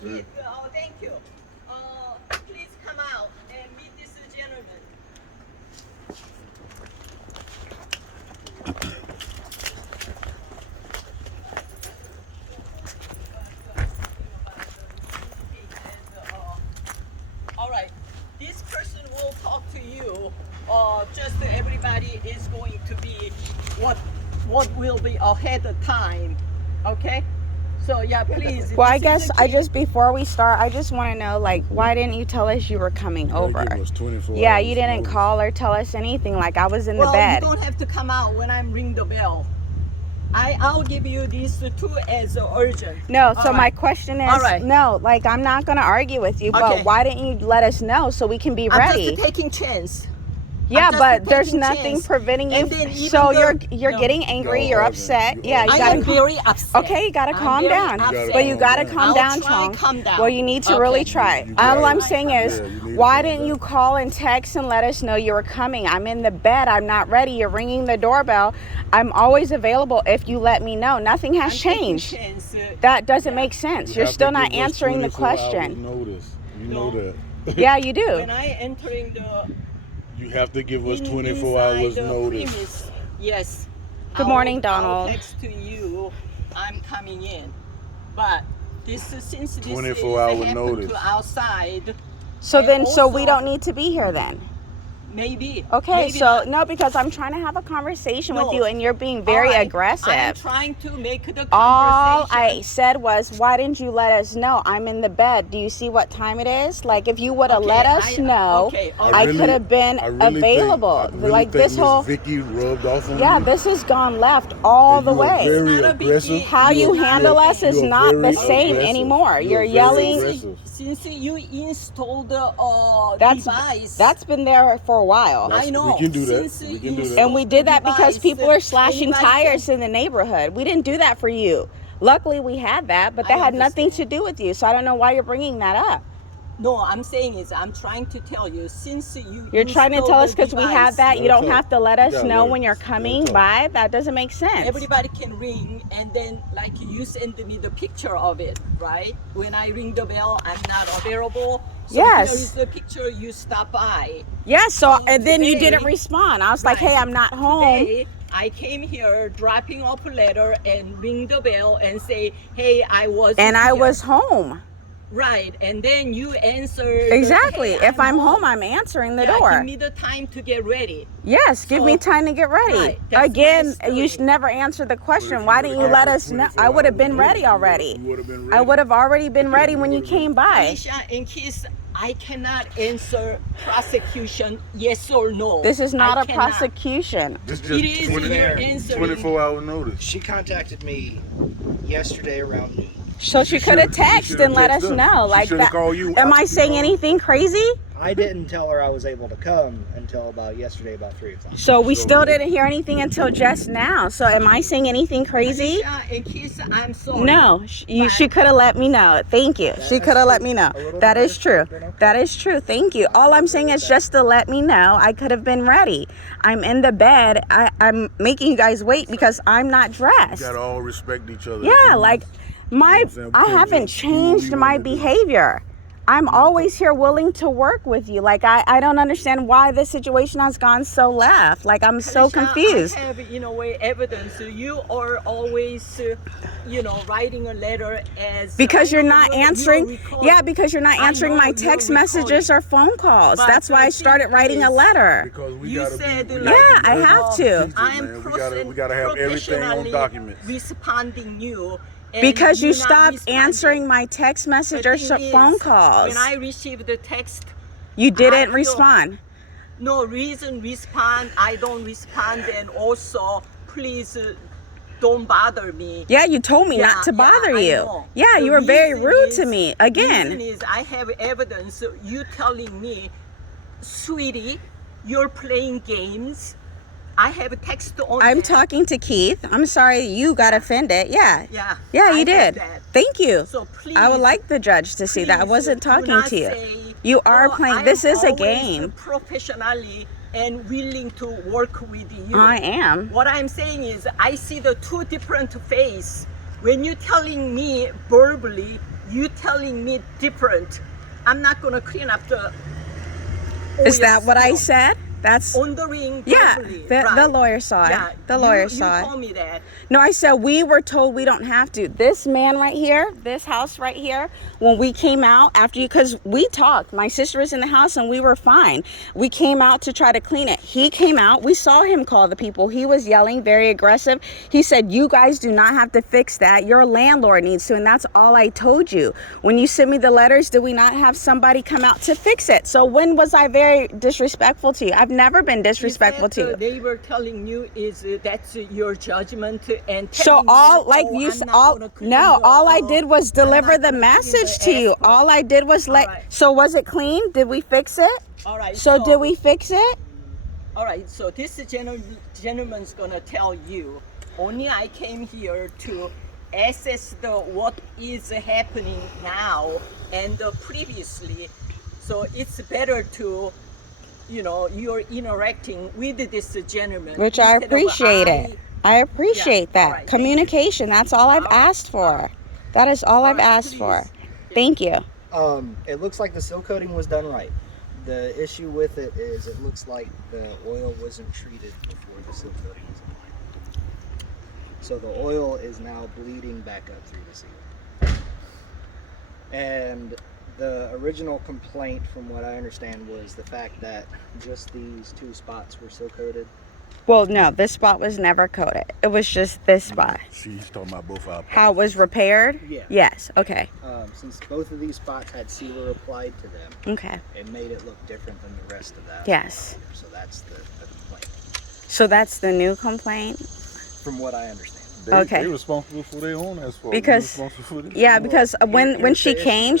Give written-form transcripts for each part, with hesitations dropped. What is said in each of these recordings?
Thank you. Please come out and meet this gentleman. All right, this person will talk to you. Just everybody is going to be what will be ahead of time. Okay. So yeah, please. Well, I guess before we start, I just want to know, like, why didn't you tell us you were coming over? Yeah, you didn't call or tell us anything. Like, I was in the bed. Well, you don't have to come out when I ring the bell. I'll give you these two as urgent. No, so my question is, no, like, I'm not going to argue with you, but why didn't you let us know so we can be ready? I'm just taking chance. Yeah, but there's nothing preventing you. So you're getting angry, you're upset. Yeah, you gotta. I'm very upset. Okay, you gotta calm down. But you gotta calm down, Chung. Well, you need to really try. All I'm saying is, why didn't you call and text and let us know you were coming? I'm in the bed. I'm not ready. You're ringing the doorbell. I'm always available if you let me know. Nothing has changed. That doesn't make sense. You're still not answering the question. You know that. Yeah, you do. When I entering the. You have to give us 24 hours notice. Yes. Good morning, Donald. I'll text to you. I'm coming in. But since this 24-hour notice. To outside. So then, so we don't need to be here then. Maybe. Okay, maybe so not. No, because I'm trying to have a conversation with you and you're being very aggressive. I'm trying to make the conversation. All I said was, why didn't you let us know? I'm in the bed. Do you see what time it is? Like, if you would have let us know, I could have been available. Like this whole Vikki rubbed off on you. This has gone left all the way. Very aggressive. How you handle us is not the same anymore. You're yelling. Since you installed the device. That's been there for a while. I know. We can do that. We can do that. And we did that because people are slashing tires in the neighborhood. We didn't do that for you. Luckily, we had that, but that had nothing to do with you. So I don't know why you're bringing that up. No, I'm saying is I'm trying to tell you, since you're trying to tell us because we have that, you don't have to let us know when you're coming by. That doesn't make sense. Everybody can ring, and then like you send me the picture of it, right? When I ring the bell, I'm not available. So yes. Here is the picture. You stop by. Yes. So and then you didn't respond. I was like, hey, I'm not home. Today, I came here dropping off a letter and ring the bell and say, hey, I was. And I was home. Right, and then you answer. Exactly. Hey, if I'm home, I'm answering the door. Give me the time to get ready. Yes, give me time to get ready. Right, again, you never answered the question. Why didn't you let us know? I would have been ready already. I would have already been ready when you came by. Alicia and Kiss, I cannot answer prosecution yes or no. This is not a prosecution. This is just 24-hour notice. She contacted me yesterday around noon. So she could have texted and let us know. Like that. Am I saying anything crazy? I didn't tell her I was able to come until yesterday about 3 o'clock. So we still didn't hear anything until just now. So am I saying anything crazy? In case I'm sorry. No, she could have let me know. Thank you. She could have let me know. That is true. That is true. Thank you. All I'm saying is just to let me know I could have been ready. I'm in the bed. I'm making you guys wait because I'm not dressed. You gotta all respect each other. Yeah, like I haven't changed my behavior. I'm always here willing to work with you. Like, I don't understand why this situation has gone so left. Like, I'm so confused. I have, evidence. You are always, writing a letter as... Because you're not answering... Yeah, because you're not answering my text messages or phone calls. That's why I started writing a letter. Because we yeah, I have to. We gotta have everything on document. Responding you. Because you stopped answering my text message or phone calls. When I received the text, you didn't respond. No reason respond. I don't respond, and also please don't bother me. Yeah, you told me not to bother you. Yeah, you were very rude to me again. The reason is I have evidence. You telling me, sweetie, you're playing games. I have a text on. I'm talking to Keith. I'm sorry you got offended. Yeah, you did. Thank you. So please, I would like the judge to see that. I wasn't talking to you. You are playing. This is a game. Professionally and willing to work with you. I am. What I'm saying is I see the two different faces. When you're telling me verbally, You telling me different. I'm not gonna clean up the Is oil that what I spill said? That's on the ring? yeah. Probably, The right. lawyer saw it. Yeah, The lawyer saw You it. told me that. No, I said we were told we don't have to. This man right here, this house right here, when we came out after you, because we talked. My sister was in the house and we were fine. We came out to try to clean it. He came out. We saw him call the people. He was yelling, very aggressive. He said, you guys do not have to fix that. Your landlord needs to. And that's all I told you. When you sent me the letters, did we not have somebody come out to fix it? So when was I very disrespectful to you? I've never been disrespectful to you. They were telling you is that's your judgment and So all like you all no, all I did was deliver the message to you. All I did was so was it clean? Did we fix it? All right. So did we fix it? All right. So this gentleman's gonna tell you. Only I came here to assess what is happening now and previously. So it's better to, you're interacting with this gentleman. Which I appreciate it. I appreciate that. Right, communication. That's all I've asked for. That is all I've asked for. Thank you. It looks like the seal coating was done right. The issue with it is it looks like the oil wasn't treated before the seal coating was applied. So the oil is now bleeding back up through the seal. And the original complaint, from what I understand, was the fact that just these 2 spots were seal coated. Well, no, this spot was never coated. It was just this spot. She's talking about both our How it was repaired? Yeah. Yes. Okay. Since both of these spots had sealer applied to them, Okay. it made it look different than the rest of that. Yes. So that's the complaint, So that's the new complaint? from what I understand. Okay. They responsible for their own asphalt. Because yeah, because when she came,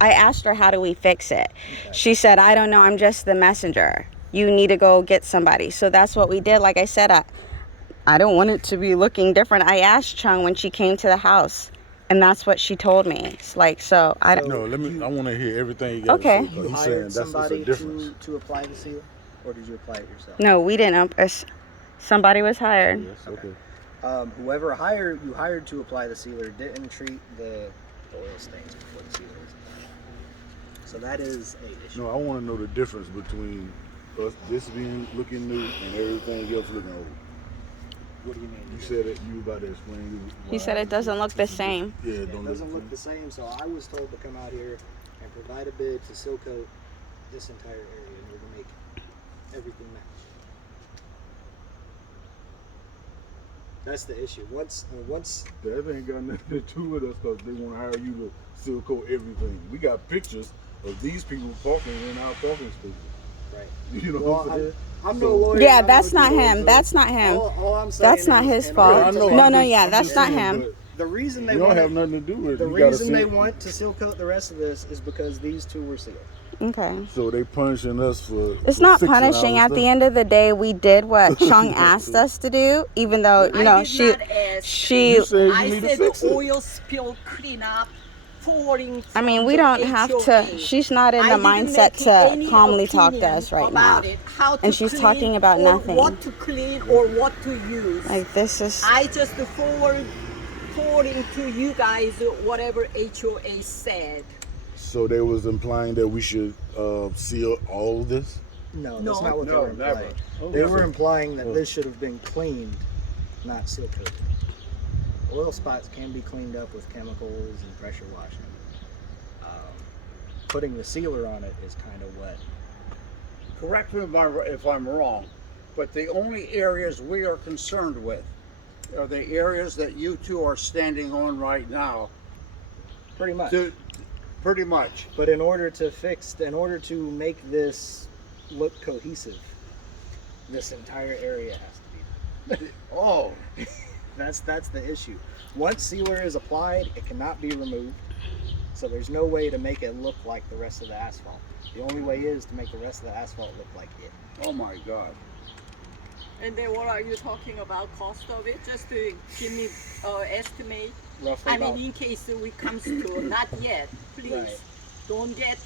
I asked her, how do we fix it? Okay. She said, I don't know, I'm just the messenger. You need to go get somebody. So that's what we did. Like I said, I don't want it to be looking different. I asked Chung when she came to the house, and that's what she told me. It's like, so I don't. No, I want to hear everything you got Okay. to say. You He's saying hired that's somebody a difference. to apply the seal, or did you apply it yourself? No, we didn't. Somebody was hired. Yes, okay. Whoever you hired to apply the sealer didn't treat the oil stains before the sealer was applied. So that is a issue. No, I want to know the difference between us, this looking new and everything else looking old. What do you mean? You said that you about to explain. He said it doesn't look the same. Yeah, It doesn't look the same, so I was told to come out here and provide a bid to seal coat this entire area in order to make everything match. That's the issue. Once that ain't got nothing to do with us because they want to hire you to seal coat everything. We got pictures of these people parking in our parking spaces. right. You know what I'm saying? I'm no lawyer. Yeah, I know that's what not you know, him. so That's not him. all I'm saying That's not is, his in fault. order I to know, make- No, I'm no, just- yeah, I'm that's just not saying, him. but The reason they You don't want have nothing to do with it. the You gotta reason they seal- want to seal coat the rest of this is because these 2 were sealed. Okay. So they punishing us for. It's for not fixing punishing. our At the stuff? end of the day, we did what Chung asked us to do, even though, I did not ask. You said you I need to said fix it. oil spill cleanup, pouring. I mean, from we the don't have to. HOA. She's not in I the didn't mindset make to any calmly talk to opinion us right now. about it, how to And she's clean talking about or nothing. What to clean or what to use. Like, this is. I just forwarding to you guys whatever HOA said. So they was implying that we should seal all of this. No, No. that's not what they No, were implying. never. They were implying that Oh. this should have been cleaned, not seal coated. Oil spots can be cleaned up with chemicals and pressure washing. Putting the sealer on it is kind of what. Correct me if I'm wrong, but the only areas we are concerned with are the areas that you 2 are standing on right now. Pretty much. Pretty much. But in order to make this look cohesive, this entire area has to be. Oh, That's the issue. Once sealer is applied, it cannot be removed. So there's no way to make it look like the rest of the asphalt. The only way is to make the rest of the asphalt look like it. oh my God. And then what are you talking about cost of it? Just to give me estimate. Roughly I about mean, in case we comes to not yet, please Right. don't get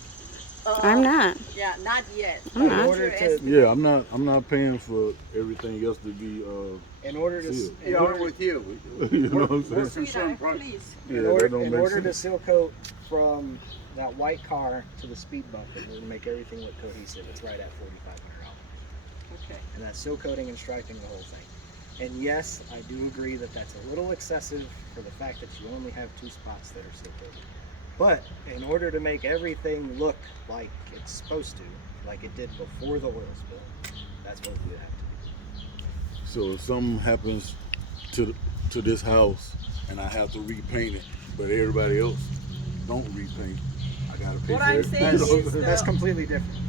I'm not. Yeah, not yet. I'm not. In order to, Yeah, I'm not paying for everything else to be in order to, sealed. in Yeah, order, I'm with you. you know what I'm We're saying? concerned. Sweetheart, please. Yeah, in that order, don't in make order to sense. seal coat from that white car to the speed bump, in order to make everything look cohesive, it's right at $4,500. Okay. And that's seal coating and striping the whole thing. And yes, I do agree that that's a little excessive for the fact that you only have 2 spots that are seal coated. But in order to make everything look like it's supposed to, like it did before the oil spill, that's what we have to do. So if something happens to this house and I have to repaint it, but everybody else don't repaint, I gotta pay What for I'm it. saying is That's completely different.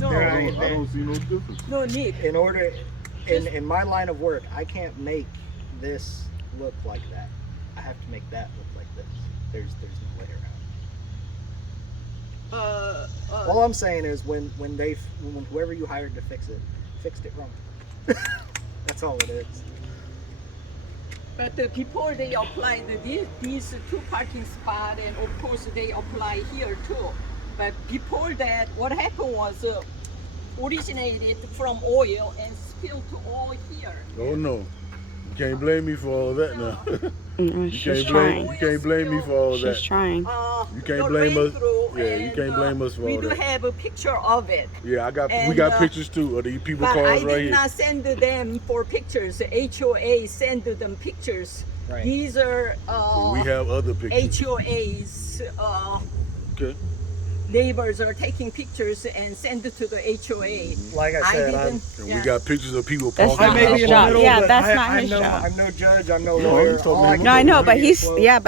No. I don't see no difference. no need. In order, in my line of work, I can't make this look like that. I have to make that look like this. There's no way around. All I'm saying is when whoever you hired to fix it, fixed it wrong. That's all it is. But before they applied these 2 parking spots, and of course they apply here too. But before that, what happened was originated from oil and spilled to all here. Oh no, you can't blame me for all that now. She's trying. You can't blame me for all She's that. trying. You can't the blame us. rain-through, Yeah, you and, can't blame us for we all do that. have a picture of it. Yeah, we and, got pictures too of these people But I cars did right here. not send them for pictures. HOA send them pictures. Right. These are We have other pictures. HOAs. Okay. Neighbors are taking pictures and send it to the HOA. Like I said, And Yeah. we got pictures of people That's parking. not I may be his in job. the middle, Yeah, but that's not his I'm job. I'm no judge. I'm no No, lawyer. he's talking All I about- can No, I do know, is but give you a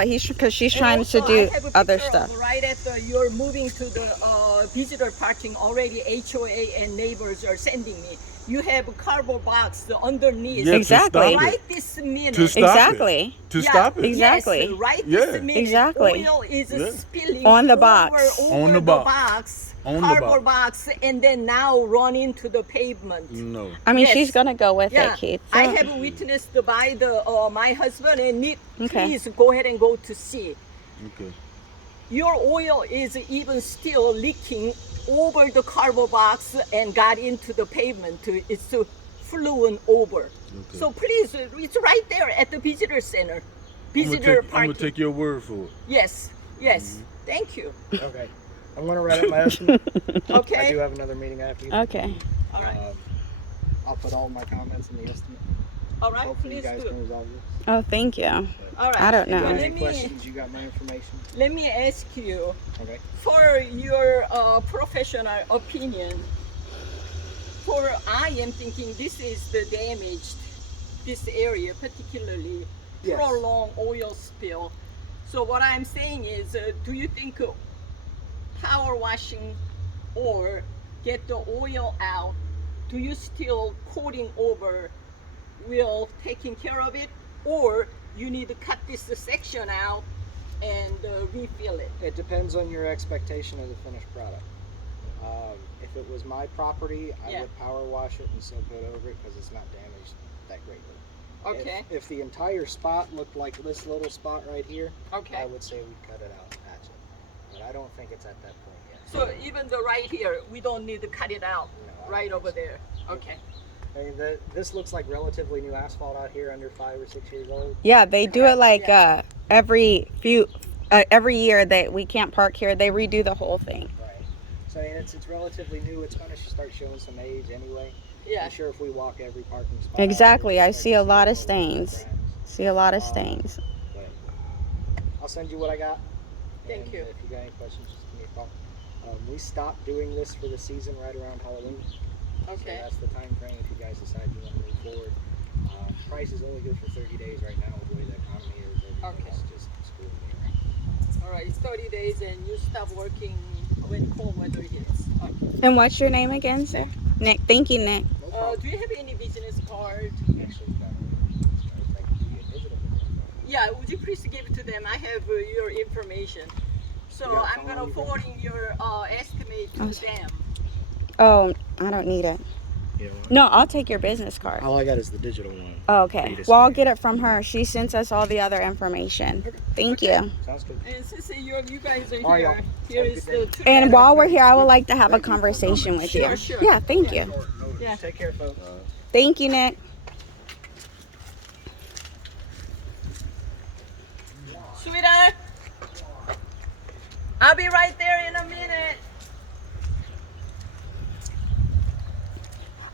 he's quote. because she's And trying also, to I do have a other picture stuff. of right after you're moving to the visitor parking, already HOA and neighbors are sending me. You have a cardboard box underneath. Yeah, to Exactly. stop it. Right this minute. To stop Exactly. it. To Yeah, stop it. Exactly. Yes, right Yeah. this minute. Exactly. Oil is Yeah. spilling On the box. over On the box. On the cardboard box, and then now run into the pavement. No. I mean, Yes. she's gonna go with Yeah, it, Keith. I So- have witnessed by the my husband and Nick. Okay. Please go ahead and go to see. Okay. Your oil is even still leaking over the cardboard box and got into the pavement. It's fluent over. Okay. So please, it's right there at the visitor center. I'm Visitor gonna parking. take your word for it. Yes, yes. Thank you. Okay. I'm gonna write up my estimate. I Okay. do have another meeting after you. Okay. All right. I'll put all my comments in the estimate. All right. Hopefully you Please guys do. can resolve this. Oh, thank you. All right. I don't If you know. got Let any me questions? You got my information. let me ask you, Okay. for your professional opinion. I am thinking this is the damaged this area, particularly Yes. prolonged oil spill. So what I'm saying is, do you think power washing or get the oil out, do you still coating over will taking care of it, or you need to cut this section out and refill it? It depends on your expectation of the finished product. If it was my property, I Yeah. would power wash it and silk coat over it because it's not damaged that greatly. Okay. If the entire spot looked like this little spot right here, Okay. I would say we'd cut it out and patch it. But I don't think it's at that point yet. So even the right here, we don't need to cut it out, No, I right don't over think there. Okay. I mean, this looks like relatively new asphalt out here, under 5 or 6 years old. Yeah, they do it like Yeah. every year that we can't park here. They redo the whole thing. Right. So I mean, it's relatively new. It's going to start showing some age anyway. Yeah. I'm sure if we walk every parking spot. Exactly, out here, I we'll start see to a lot of little stains. cracks. See a lot of stains. But I'll send you what I got. Thank And you. If you got any questions, just give me a call. We stopped doing this for the season right around Halloween. Okay. So that's the time frame if you guys decide you want to move forward. Price is only good for 30 days right now with the way the economy is. Everything's Okay. just screwing me around. All right, it's 30 days and you stop working when cold weather hits. Okay. And what's your name again, sir? Nick. Thank you, Nick. No problem. Do you have any business card? Actually, got it's like a digital business card. Yeah, would you please give it to them? I have your information. So Yeah, I'm gonna you forwarding your estimate to Okay. them. Oh, I don't need it. You know what? No, I'll take your business card. All I got is the digital one. Oh, for okay. you to Well, I'll scan. get it from her. She sent us all the other information. Thank you. Sounds good. And since you guys are All right, here, y'all. here Have a is good the two And letters. while we're here, I would like to have a conversation with you. Sure, sure. Yeah, thank you. Yeah. Take care, folks. Thank you, Nick. Sweetheart, I'll be right there in a minute.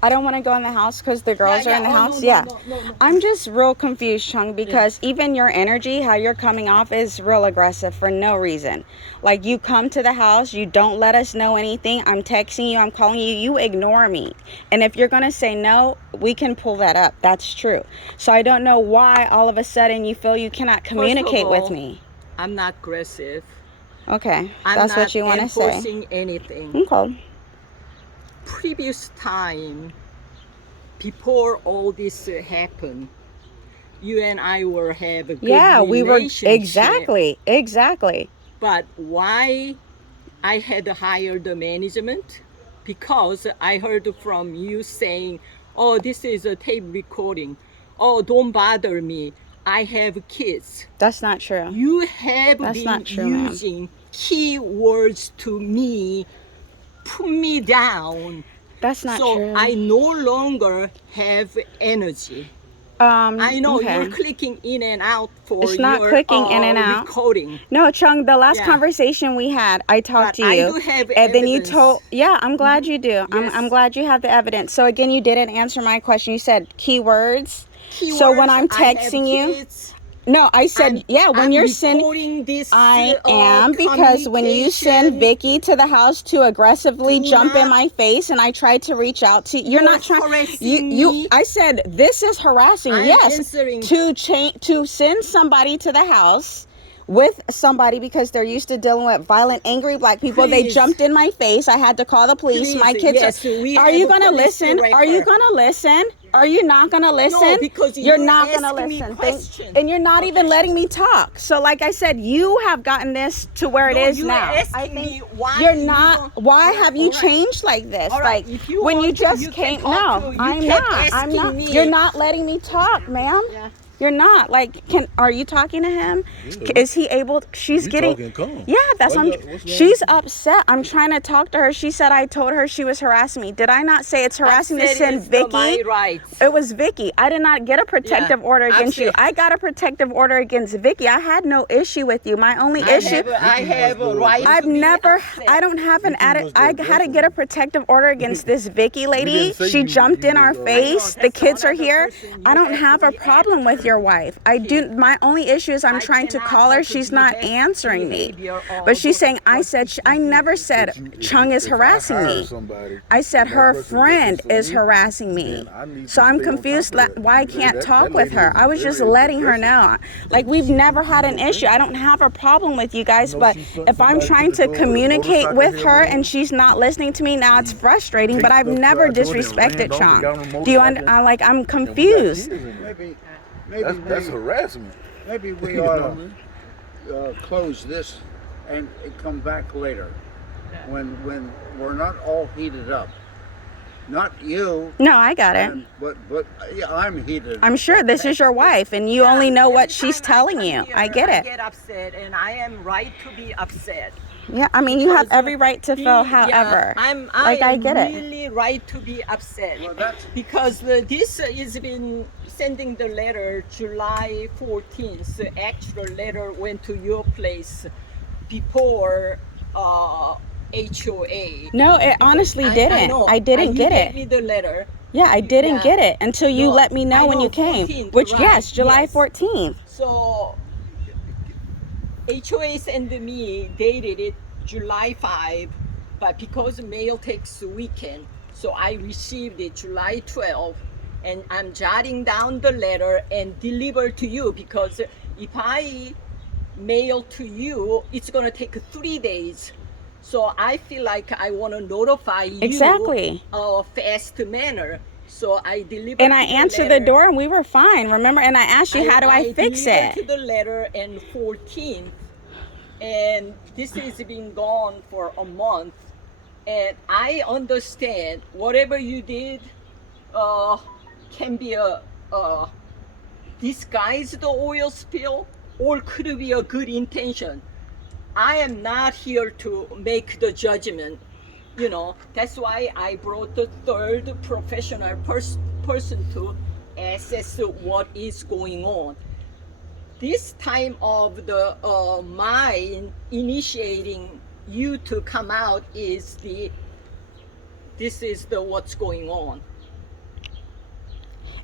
I don't want to go in the house because the girls Yeah, are in the yeah. Oh, house. no, Yeah. no. I'm just real confused, Chung, because even your energy, how you're coming off is real aggressive for no reason. Like, you come to the house, you don't let us know anything. I'm texting you, I'm calling you, you ignore me. And if you're going to say no, we can pull that up. That's true. So I don't know why all of a sudden you feel you cannot communicate with all, me. I'm not aggressive. Okay. I'm That's not what you want to say. enforcing anything. Okay. Previous time, before all this happened, you and I were have a good We were relationship. exactly. But why I had hired the management? Because I heard from you saying, "Oh, this is a tape recording. Oh, don't bother me. I have kids." That's not true. You have That's been not true, ma'am. using keywords to me, put me down. That's not So true. I no longer have energy. I know okay. you're clicking in and out for It's not your clicking in and out. recording. No, Chung, the last Yeah. conversation we had, I talked But to I you. do have and then you evidence. told, I'm glad you do. I'm Yes. glad you have the evidence. So again, you didn't answer my question. You said keywords. Keywords, So when I'm I have texting you, kids, no, I said, when I'm you're sending, recording this, I am, because when you send communication, Vikki to the house to aggressively Do jump in not- my face, and I tried to reach out to you're not trying. harassing You, me. I said this is harassing. I'm yes, answering. to send somebody to the house with somebody because they're used to dealing with violent, angry black people. They Please. jumped in my face. I had to call the police. Please, My kids. yes, we are have you a gonna police listen? Are you director. gonna listen? Are you not gonna listen? No, because you're you're not gonna asking me listen. questions. And you're not even letting me talk. So, like I said, you have gotten this to where it No, is you're now. asking me why you're you not. don't- Why All right, have you all right. changed like this? All right, Like if you when you want to, just you can came. talk No, to- you I'm kept not. I'm asking not. me. You're not letting me talk, ma'am. Yeah. You're not. Like, are you talking to him? Is he able? She's You getting. talking calm. Yeah, that's. Why I'm. what's wrong? She's upset. I'm trying to talk to her. She said I told her she was harassing me. Did I not say it's harassing to Upset send is not Vikki? my rights. It was Vikki. I did not get a protective order against you. upset. I got a protective order against Vikki. I had no issue with you. My only issue. I have a right I've to be never. upset. I don't have an Vikki attitude. was the I had to aggressor. get a protective order against this Vikki lady. didn't say She you- jumped you in our was, face. that's The the kids are only here. person you I don't have have to a be problem with your wife. I do. My only issue is I'm I trying to cannot call her. help She's the not behavior answering me. of But she's the- saying I said. I never said Chung is harassing me. I said her friend is harassing me. So I'm confused why I can't talk with her. I was just letting her know. Like, we've never had an issue. I don't have a problem with you guys, but if I'm trying to communicate with her and she's not listening to me, now it's frustrating, but I've never disrespected Chung. Do you I'm confused. Maybe That's harassment. maybe we You ought know? to close this and come back later when we're not all heated up. Not you, No, I got it. but yeah, I'm heated. I'm sure this is your wife and you only know what she's telling you. I get I it. get upset, and I am right to be upset. Yeah, I mean, you have Because, every right to feel however. I get it. Really right to be upset. Well, that's- because this is been sending the letter July 14th. The actual letter went to your place before HOA. No, it honestly didn't. know. I didn't You get gave it. me the letter. Yeah, I didn't Yeah. get it until you No, let me know I when know, you came. 14th, Which, right, yes, July yes. 14th. So HOA sent me, dated it July 5, but because mail takes a weekend, so I received it July 12, and I'm jotting down the letter and deliver to you, because if I mail to you, it's gonna take 3 days. So I feel like I want to notify you Exactly. a fast manner. So I delivered. And I answered the letter. door and we were fine, remember? And I asked you, how do I fix delivered it? to the letter and 14th, and this has been gone for a month. And I understand whatever you did, can be a disguised oil spill, or could be a good intention. I am not here to make the judgment. You know, that's why I brought the third professional person to assess what is going on. This time of the mine initiating you to come out is this is the what's going on.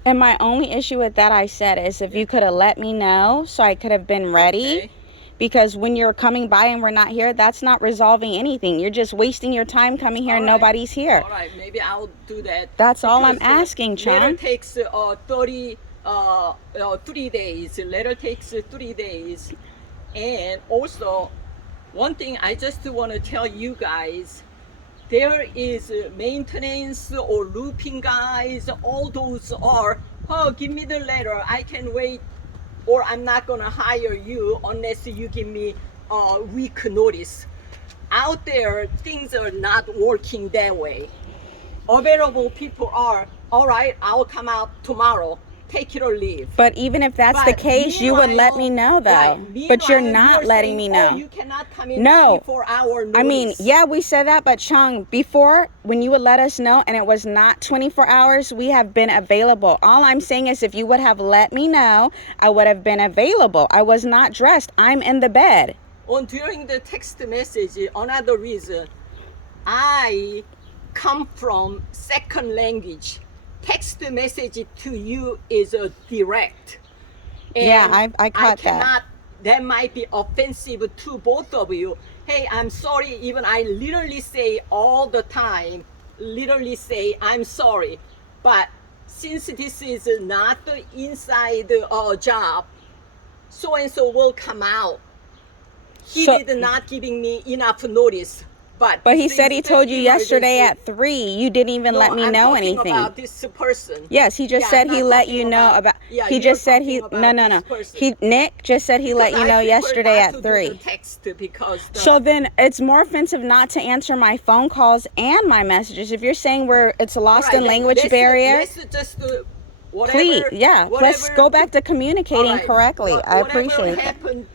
And my only issue with that, I said, is if you could have let me know so I could have been ready. Okay. Because when you're coming by and we're not here, that's not resolving anything. You're just wasting your time coming here and nobody's here. All right, maybe I'll do that. That's all I'm Because the asking, Chung. letter takes 3 days. Letter takes 3 days. And also, one thing I just want to tell you guys, there is maintenance or roofing guys, all those are, oh, give me the letter, I can wait, or I'm not gonna hire you unless you give me a week notice. Out there, things are not working that way. Available people are, all right, I'll come out tomorrow, take it or leave. But even if that's the But case, you would let me know, though. right, But you're meanwhile, not letting saying, me know. Oh, you cannot come in No. 24-hour notice. I mean, yeah, we said that, but Chung, before, when you would let us know and it was not 24 hours, we have been available. All I'm saying is if you would have let me know, I would have been available. I was not dressed. I'm in the bed. During the text message, another reason, I come from second language. Text message to you is a direct. And Yeah, I caught that. That might be offensive to both of you. Hey, I'm sorry. Even I literally say all the time, I'm sorry. But since this is not the inside job, so-and-so will come out. He So- did not giving me enough notice. But But he said he told you yesterday at 3. You didn't even let me know anything. About this person. Yes, he just Yeah, said I'm he not let talking you know about. Yeah, He you're just said he talking no about this person. Nick just said he let Because you I know prefer yesterday not at to do 3. the text because So then it's more offensive not to answer my phone calls and my messages. If you're saying it's a lost All right, in language let's barrier, Let's just whatever. please, yeah, let's whatever- go back to communicating all right, correctly. I whatever appreciate that. happened,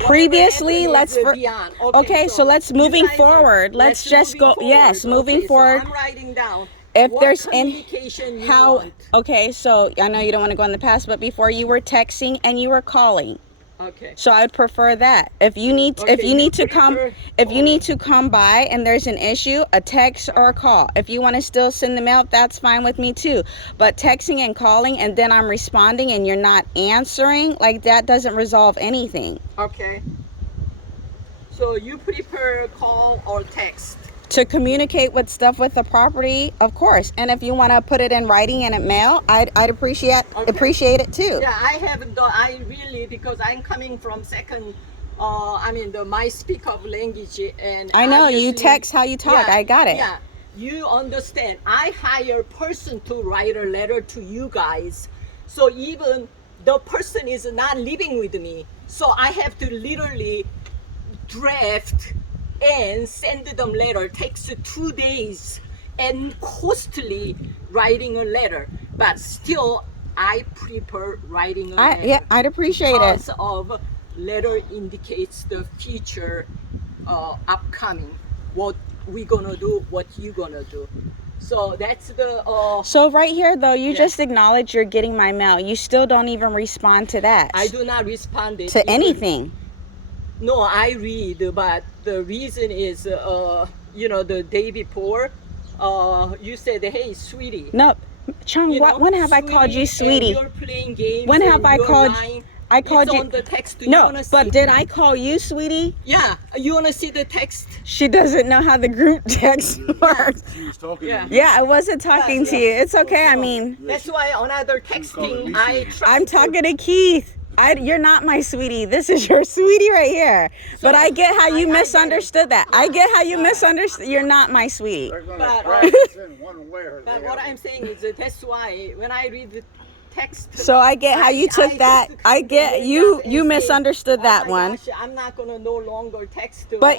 Previously, whatever let's happened is beyond. okay, so let's you moving guys are- forward. Let's just go. Yes, moving Okay, forward. So I'm writing down. If what there's any communication you how want. okay, so I know you don't want to go in the past, but before you were texting and you were calling. Okay. So I would prefer that. If you need Okay, if you need to prefer come if you need to come by and there's an issue, a text or a call. If you want to still send them out, that's fine with me too. But texting and calling and then I'm responding and you're not answering, like that doesn't resolve anything. Okay. So you prefer call or text? To communicate with stuff with the property, of course. And if you want to put it in writing and in mail, I'd appreciate it too. Yeah, I haven't done. I really, because I'm coming from second. My speak of language, and I know you obviously- text how you talk. Yeah, I got it. Yeah, you understand. I hire person to write a letter to you guys, so even the person is not living with me, so I have to literally draft and send them letter. Takes 2 days and costly writing a letter, but still I prefer writing a letter. Yeah, I'd appreciate it. Because of letter indicates the future upcoming, what we gonna do, what you gonna do. So that's the So right here though, you Yeah. just acknowledge you're getting my mail. You still don't even respond to that. I do not respond to anything. No, I read, but the reason is, the day before, you said, "Hey, sweetie." No, Chung, when have I called you sweetie? And you're playing games. When have and I you're called? lying. I called It's you. on the text. No, but did I call you sweetie? Yeah, you wanna see the text? She doesn't know how the group text works. She was talking Yeah. to you. Yeah, I wasn't talking to you. It's okay. I mean, That's why another texting. I try I'm talking to Keith. You're not my sweetie. This is your sweetie right here. But I get how you I get it. misunderstood that. I get how you misunderstood. You're not my sweetie. They're going But, to practice in one way or the But other. what I'm saying is that's why when I read text. So I get how you took that. I get you misunderstood that oh one. Gosh, I'm not gonna no longer text. But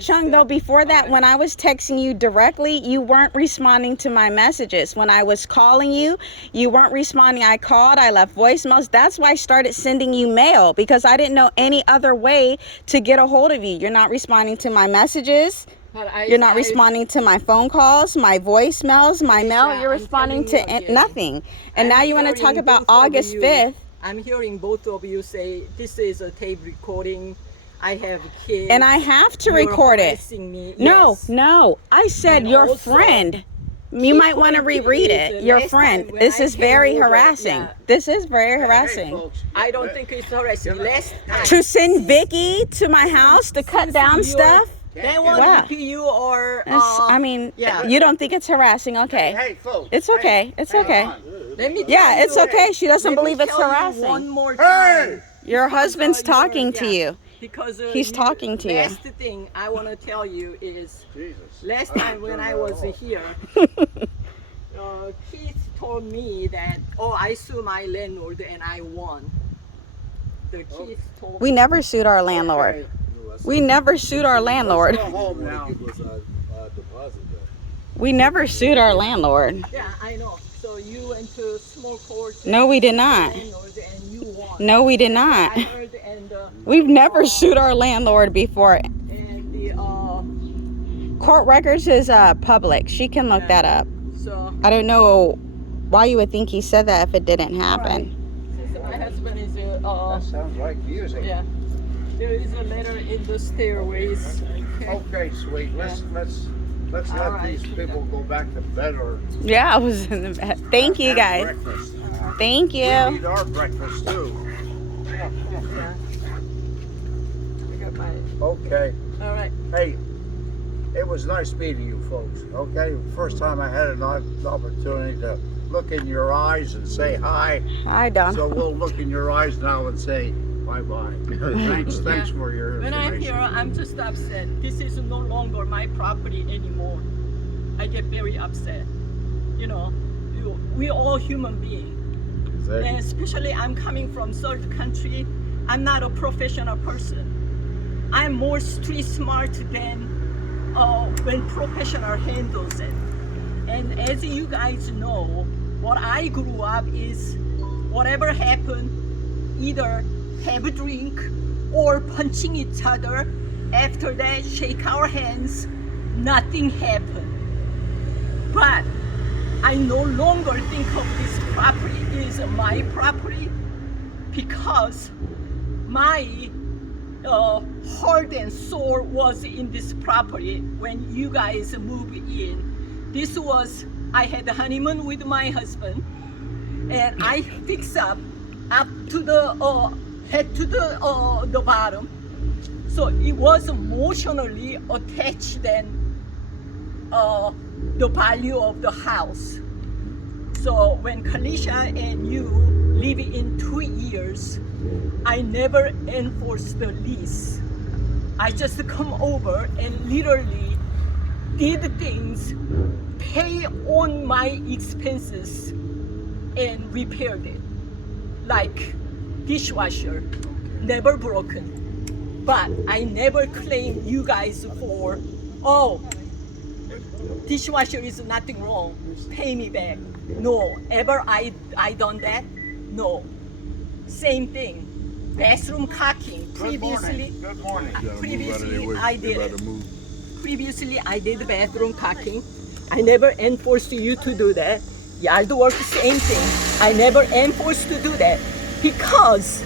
Chung, though, before that, when I was texting you directly, you weren't responding to my messages. When I was calling you, you weren't responding. I called, I left voicemails. That's why I started sending you mail, because I didn't know any other way to get a hold of you. You're not responding to my messages. You're not responding to my phone calls, my voicemails, my mail. You're responding to nothing. And now you want to talk about August 5th. I'm hearing both of you say this is a tape recording. I have kids. And I have to record it. Me. No, Yes. no. I said your friend. You might want to reread it. Your friend. This is very harassing. This is very harassing. folks, I don't think it's harassing. Last time. To send Vikki to my house to cut down stuff? They want Wow. you or I mean, you don't think it's harassing? Okay. Hey, folks. It's okay. It's okay. let me Yeah, tell it's you, okay. She doesn't let me believe it's tell you harassing. One more time. Your husband's talking to you. Because He's talking to you. Last thing I want to tell you is, last time when I was here, Keith told me that, oh, I sued my landlord and I won. The Keith told We never sued our landlord. We never sued our landlord. Go home now. Give us our deposit back. We never sued our landlord. Yeah, I know. So you went to small court. No, we did not. Landlord and you won. No, we did not. I heard and We've never sued our landlord before. and the Court records is public. She can look that up. so I don't know why you would think he said that if it didn't happen. since my husband is That sounds like music. yeah, there is a letter in the stairways. Okay, sweet. Let's let right. these people go back to bed or Yeah, I was in the bed. Thank you have guys. breakfast. Thank We you. need our breakfast too. Yeah. I got my. Okay. All right. Hey, it was nice meeting you folks. Okay, first time I had an opportunity to look in your eyes and say hi. Hi, Don. So we'll look in your eyes now and say bye-bye. Thanks for your When I'm information. here, I'm just upset. This is no longer my property anymore. I get very upset. You know, we're all human beings. Exactly. And especially I'm coming from third country. I'm not a professional person. I'm more street smart than when professional handles it. And as you guys know, what I grew up is whatever happened, either have a drink or punching each other. After that, shake our hands, nothing happened. But I no longer think of this property is my property because my heart and soul was in this property when you guys moved in. This was, I had a honeymoon with my husband and I fixed up to the head to the bottom. So it was emotionally attached than the value of the house. So when Kalisha and you live in 2 years, I never enforced the lease. I just come over and literally did things, pay on my expenses and repaired it. Like dishwasher, never broken. But I never claimed you guys for, oh, dishwasher is nothing wrong, pay me back. No, ever I done that? No. Same thing. Bathroom caulking. Previously, Good morning. previously I did it. Previously I did bathroom caulking. I never enforced you to do that. Yard work, same thing. I never enforced to do that because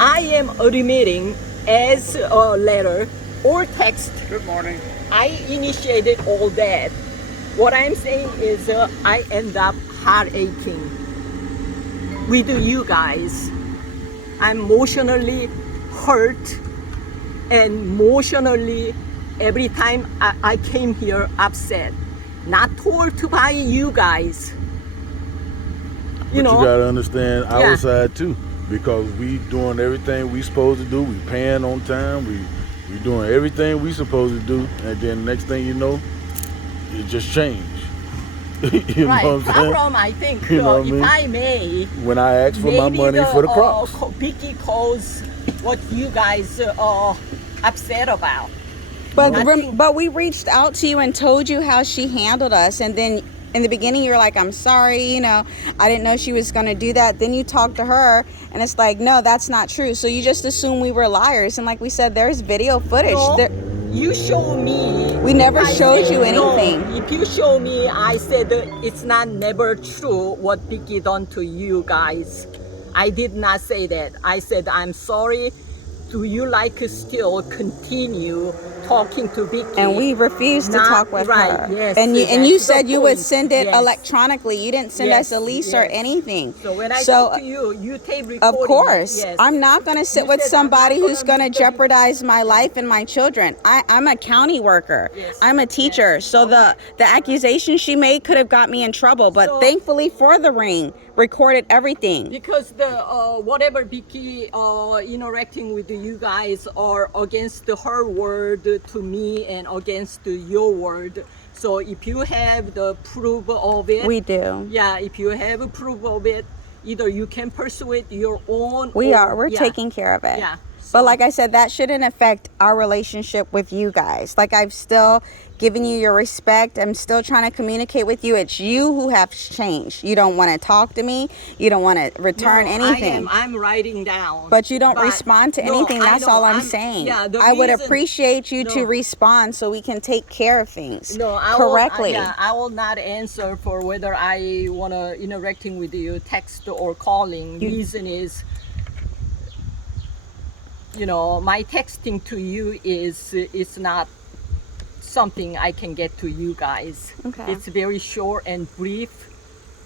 I am admitting as a letter or text. Good morning. I initiated all that. What I'm saying is I end up heart aching with you guys. I'm emotionally hurt and emotionally every time I came here upset. Not told to buy you guys. But you gotta understand our side too, because we doing everything we supposed to do. We paying on time. We doing everything we supposed to do, and then next thing you know, it just changed. You Right. know what I'm saying? Problem, I think, You know what I if mean? I may, When I ask for my maybe money for the crops. Vikki calls what you guys are upset about. But we reached out to you and told you how she handled us, and then in the beginning you were like, I'm sorry, you know, I didn't know she was going to do that. Then you talked to her and it's like, no, that's not true. So you just assume we were liars. And like we said, there's video footage. No, you show me. We never showed you anything. No, if you show me, I said it's not never true what Vikki done to you guys. I did not say that. I said, I'm sorry. Do you like still continue talking to Vikki? And we refused to talk with her. Yes, and you said you would point. send it Yes. electronically. You didn't send us a lease or yes. anything. So when I talk to you, you tape recording. Of course. Yes. I'm not going to sit You with said somebody I'm not who's gonna going to jeopardize my life and my children. I'm a county worker. Yes. I'm a teacher. Yes. So the accusation she made could have got me in trouble. But So- thankfully for the ring, recorded everything. Because the whatever Vikki interacting with you guys are against her word to me and against your word. So if you have the proof of it, We do. yeah, if you have a proof of it, either you can pursue it your own. We're yeah. taking care of it. Yeah. But like I said, that shouldn't affect our relationship with you guys. Like, I've still given you your respect. I'm still trying to communicate with you. It's you who have changed. You don't want to talk to me. You don't want to return anything. I'm writing down. But you don't respond to anything. I That's know, all I'm saying. Yeah, I would reason- appreciate you to No. respond so we can take care of things No, correctly. I will not answer for whether I want to interacting with you, text or calling. Reason is, my texting to you is not something I can get to you guys. Okay. It's very short and brief,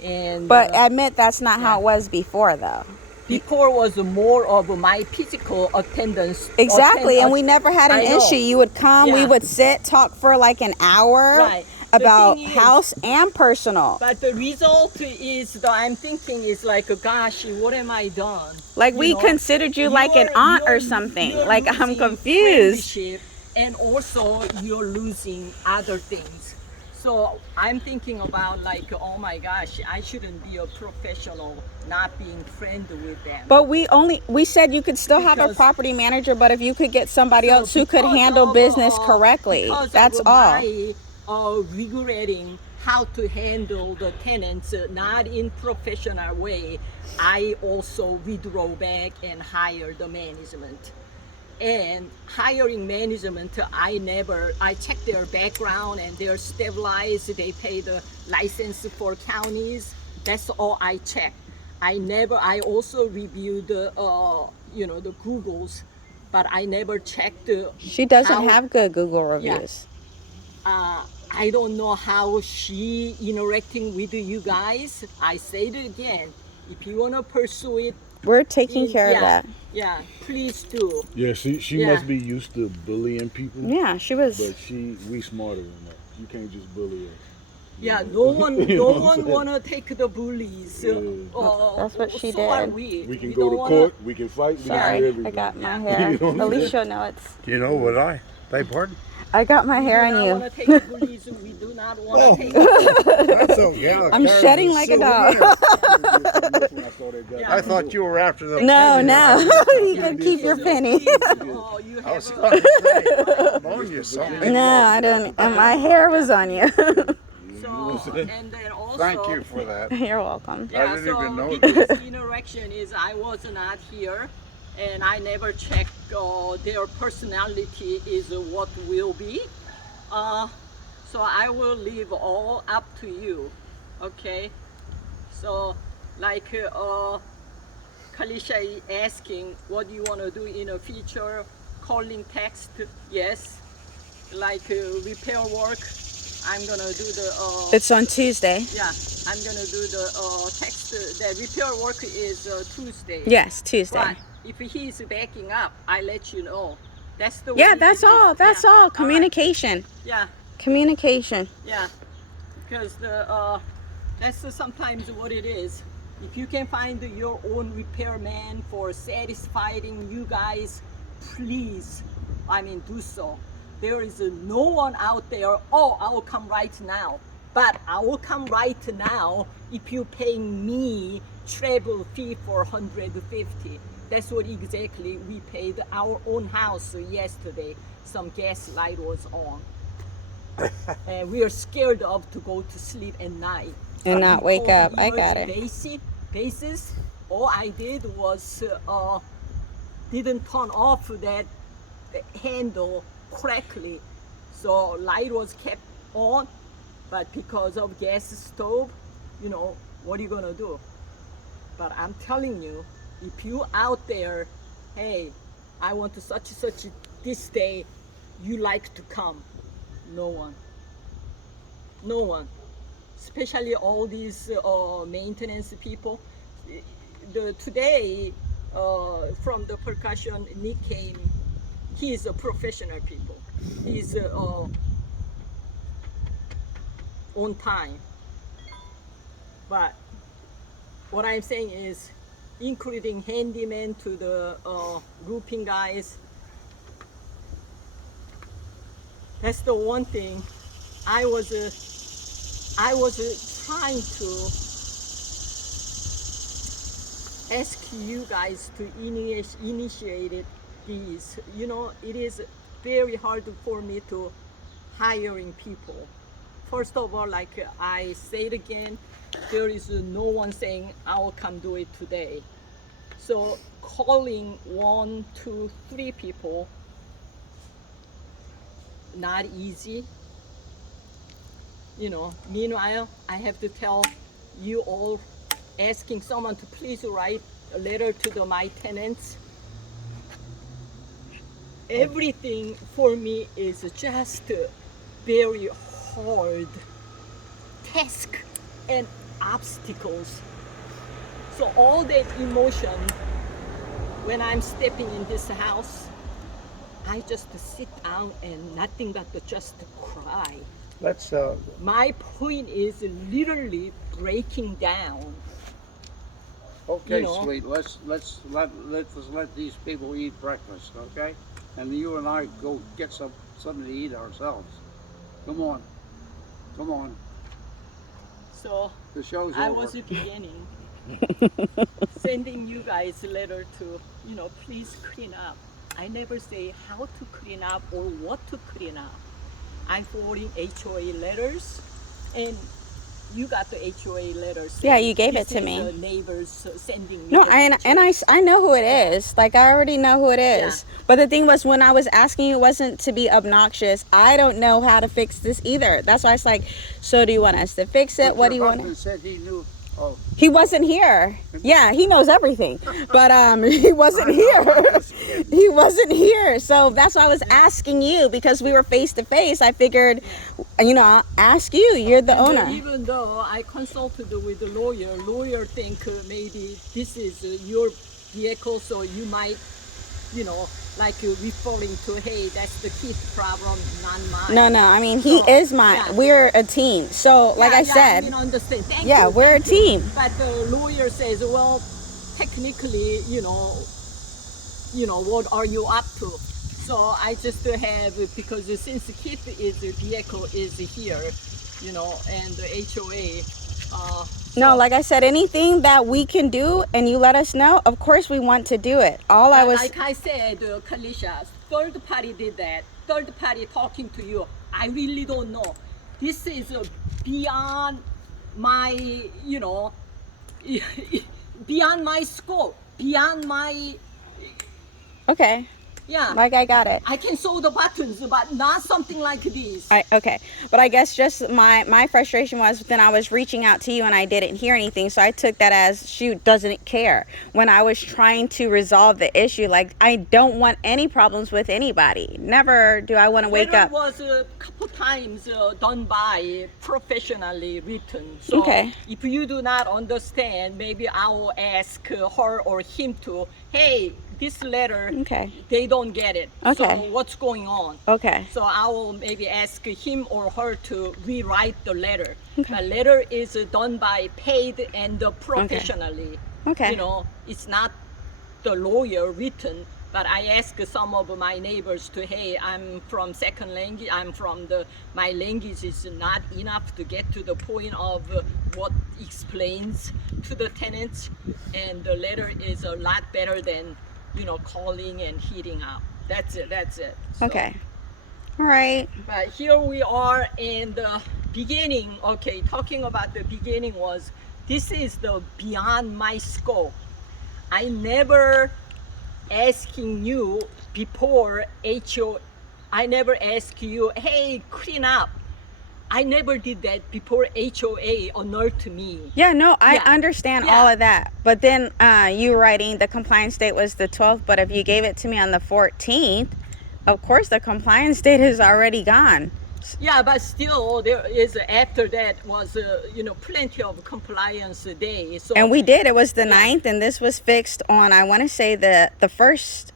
and But admit that's not how it was before, though. before was more of my physical attendance. Exactly, and we never had an I know. issue. You would come, we Yeah. would sit, talk for like an hour Right. The about thing is- house and personal. But the result is that I'm thinking is like, gosh, what am I done? Like, we considered you like an aunt or something. Like, I'm confused. friendship, and also you're losing other things. So I'm thinking about like, oh my gosh, I shouldn't be a professional not being friends with them. But we said you could still have a Because- property manager, but if you could get somebody So else who could because handle of, business correctly, because that's of all. my regretting how to handle the tenants not in professional way, I also withdraw back and hire the management. And hiring management, I check their background and they're stabilized, they pay the license for counties. That's all I check. I also review the Googles, but I never checked. She doesn't how- have good Google reviews. I don't know how she interacting with you guys. I say it again. If you wanna pursue it, We're taking care of that. Yeah, please do. Yeah, she Yeah. must be used to bullying people. Yeah, she was. But we smarter than that. You can't just bully us. Yeah, no one You know what I'm saying? wanna take the bullies. Yeah. That's what she so are did. We can We go don't to wanna- court, we can fight, we can do Sorry, everything. I got my Yeah. hair. You know what I'm At least saying? you'll know it's. You know what I beg pardon? I got my hair We on do not you. wanna take the bullies. We do not wanna Oh. take. That's okay. I'm shedding like a dog. I thought you were after the No, no. You can keep your penny. Oh, you I was have going to say, I'm on you something. No, I don't. And my hair was on you. so, and then also. Thank you for that. You're welcome. I didn't even know Vikki's interaction is I was not here, and I never checked their personality is what will be. So I will leave all up to you, okay? So like Kalisha is asking what you want to do in the future, calling text, yes. Like repair work, I'm gonna do the It's on Tuesday. yeah, I'm gonna do the text. The repair work is Tuesday. Yes, Tuesday. But if he's backing up, I let you know. That's the Yeah, way that's it is. all. That's Yeah. all. right. Communication. Yeah, Communication. yeah. Because that's sometimes what it is. If you can find your own repairman for satisfying you guys, please, do so. There is no one out there, oh, I will come right now. But I will come right now if you paying me travel fee for 150. That's what exactly we paid our own house yesterday. Some gas light was on. And we are scared of to go to sleep at night. And not We wake called up. I got it. Basis. All I did was didn't turn off that handle correctly. So light was kept on, but because of gas stove, you know, what are you gonna do? But I'm telling you, if you out there, hey, I want to such this day, you like to come. No one. No one. Especially all these maintenance people. Today, from the percussion, Nick came. He's a professional people. He's on time. But what I'm saying is, including handyman to the roofing guys, that's the one thing I was trying to ask you guys to initiate these. You know, it is very hard for me to hiring people. First of all, like I say it again, there is no one saying I will come do it today. So calling 1, 2, 3 people, not easy. You know, meanwhile, I have to tell you all, asking someone to please write a letter to my tenants. Everything for me is just very hard task and obstacles. So all that emotion, when I'm stepping in this house, I just sit down and nothing but to just cry. Let's My point is literally breaking down. okay, You know. sweet. Let's let these people eat breakfast, okay? And you and I go get something to eat ourselves. Come on. Come on. So The show's I over. was beginning sending you guys a letter to, you know, please clean up. I never say how to clean up or what to clean up. I'm forwarding HOA letters, and you got the HOA letters. Yeah, you gave This it to is, me. Neighbors sending me. No, the I know who it is. Like, I already know who it is. Yeah. But the thing was, when I was asking you, it wasn't to be obnoxious. I don't know how to fix this either. That's why it's like, so do you want us to fix it? But What do you your want? husband said he knew. Oh, He wasn't here. Yeah, he knows everything. But he wasn't here. He wasn't here. So that's why I was asking you, because we were face to face. I figured, you know, I'll ask you. You're the And, owner. even though I consulted with the lawyer think maybe this is your vehicle, so you might, you know, like referring to, hey, that's the kid problem, not mine. No. I mean, he So, is mine. yeah. We're a team. So, like I said, I mean, understand. Thank yeah, you, we're a thank you. team. But the lawyer says, well, technically, you know, what are you up to? So I just have, because since the kid is the vehicle is here, you know, and the HOA. no, like I said, anything that we can do and you let us know, of course we want to do it. All I was, Like I said, Kalisha, third party did that. Third party talking to you. I really don't know. This is beyond my, you know, beyond my scope, beyond my, okay, yeah. like I got it. I can sew the buttons, but not something like this. Okay, but I guess just my frustration was then I was reaching out to you and I didn't hear anything, so I took that as shoot, doesn't care. When I was trying to resolve the issue, like I don't want any problems with anybody. Never do I want to wake Letter up. was a couple times done by professionally written. So Okay. if you do not understand, maybe I will ask her or him to, hey, this letter, Okay. they don't get it. Okay. So what's going on? Okay. So I will maybe ask him or her to rewrite the letter. Okay. The letter is done by paid and professionally. Okay. You know, it's not the lawyer written, but I asked some of my neighbors to, hey, I'm from second language, my language is not enough to get to the point of what explains to the tenants, and the letter is a lot better than, calling and hitting up. That's it. So, Okay. All right. but here we are in the beginning. Okay, talking about the beginning was, this is the beyond my scope. I never asking you before I never ask you, hey, clean up. I never did that before HOA alert to me. Yeah, no, I Yeah. understand Yeah. all of that. But then you writing the compliance date was the 12th, but if you gave it to me on the 14th, of course the compliance date is already gone. Yeah, but still, there is, after that was, plenty of compliance days. So, And we did. It was the Yeah. 9th, and this was fixed on, I want to say the first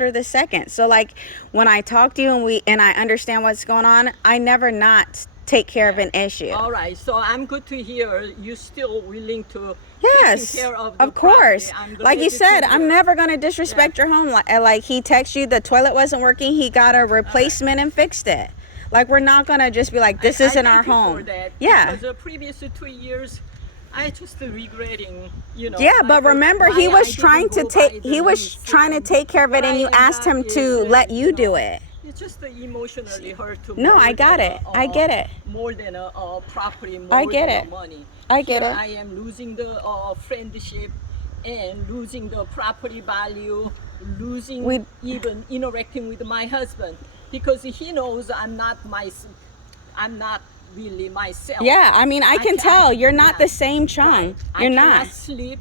or the 2nd. So like when I talk to you and I understand what's going on, I never not take care of an issue. All right, so I'm good to hear you still willing to Yes, take care of the of course. property. I'm Like you glad to said, hear. I'm never going to disrespect your home. Like he texted you, the toilet wasn't working, he got a replacement and fixed it. Like we're not going to just be like, this isn't our thank you for home. that, Yeah. Because the previous 2 years, I just regretting, Yeah, like, but remember why he was I didn't trying to go take by the he was rules. trying to take care of it, and What you I asked him got to is, let you do it. It's just emotionally hurt to No, more I got than it. I get it. More than a property, more I get than it. money. I get Here it. I am losing the friendship and losing the property value, losing even interacting with my husband, because he knows I'm not really myself. Yeah, I mean, I can tell you're not the same Chung. Right. You're I not. cannot sleep.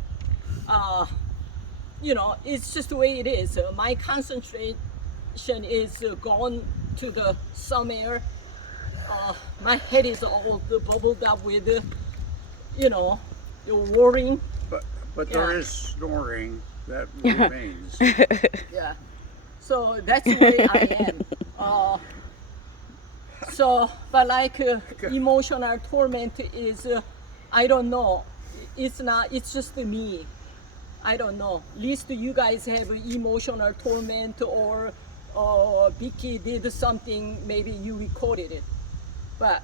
It's just the way it is. My concentration is gone to somewhere. My head is all bubbled up with, worrying. But there Yeah. is snoring that remains. Yeah. So that's the way I am. But like emotional torment is, I don't know. It's just me. I don't know. At least you guys have emotional torment, or Vikki did something, maybe you recorded it. But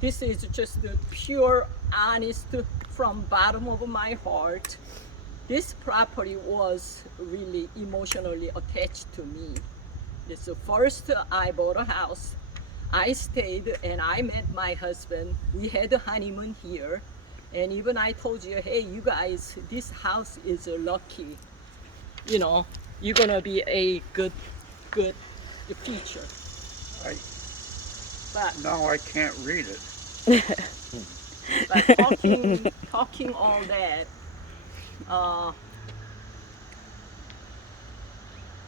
this is just the pure, honest, from bottom of my heart. This property was really emotionally attached to me. It's the first I bought a house. I stayed and I met my husband. We had a honeymoon here. And even I told you, hey, you guys, this house is lucky. You're gonna be a good future. But Now I can't read it. But talking all that,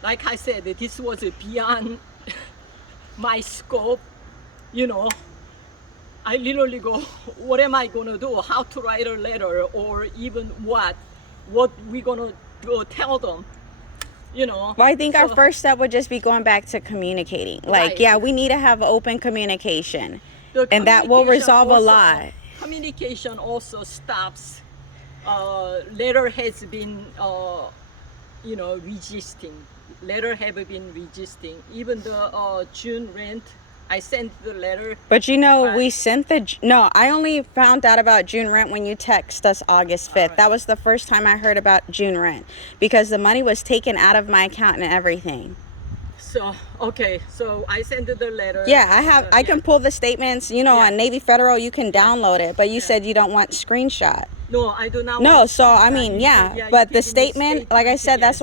like I said, this was beyond my scope. I literally go, what am I gonna do? How to write a letter, or even what we gonna go tell them? Well, I think our first step would just be going back to communicating. Like, Right. yeah, we need to have open communication. The And that will communication resolve a also- lot. Communication also stops. Letter has been, resisting. Letter have been resisting. Even the June rent, I sent the letter. But But- we sent no, I only found out about June rent when you text us August 5th. Alright. That was the first time I heard about June rent, because the money was taken out of my account and everything. So okay, so I sent the letter. Yeah, I can Yeah. pull the statements, Yeah. on Navy Federal, you can download it, but you said you don't want screenshot. No, I do not. No, want so I to- mean, you yeah, said, you but the gave me a statement, like I said, yes.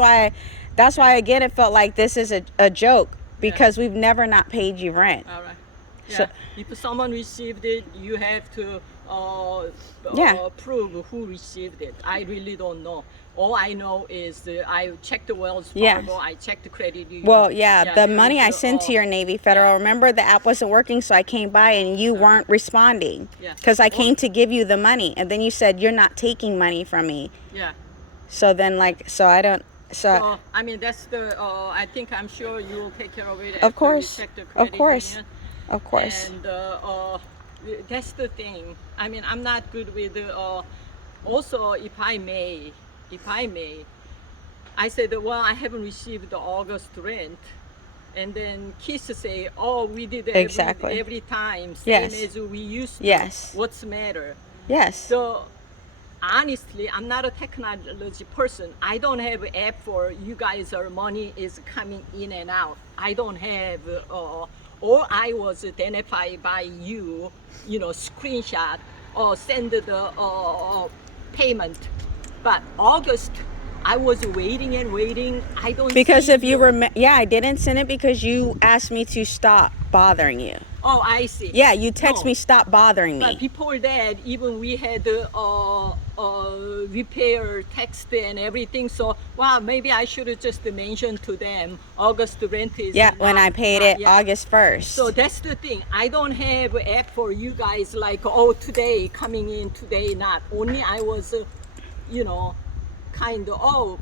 that's why again it felt like this is a joke, because we've never not paid you rent. All right. Yeah. So- If someone received it, you have to Yeah. prove who received it. I really don't know. All I know is I checked the Wells Yes. Fargo. I checked the credit union. Well, yeah, the there money I was, sent to your Navy Federal, yeah. remember the app wasn't working, so I came by and you weren't responding. Yeah. Because I Well- came to give you the money, and then you said you're not taking money from me. Yeah. So then, I don't. So I mean, that's the. I think I'm sure you will take care of it. Of after you course. check the Of credit course. union. Of course. And that's the thing. I mean, I'm not good with. Also, if I may, I said, well, I haven't received the August rent. And then Keith say, oh, we did every time, same as we used to. Yes. What's the matter? Yes. So honestly, I'm not a technology person. I don't have an app for you guys, or money is coming in and out. I don't have, or I was identified by you, screenshot or send the payment. But August, I was waiting and waiting. I don't because see if you remember, yeah, I didn't send it because you asked me to stop bothering you. Oh, I see. Yeah, you text me, stop bothering me. But before that, even we had repair text and everything. So, well, maybe I should have just mentioned to them August rent is. Yeah, when I paid it August 1st. So that's the thing. I don't have an app for you guys like, oh, today coming in, today not. Only I was, kind of,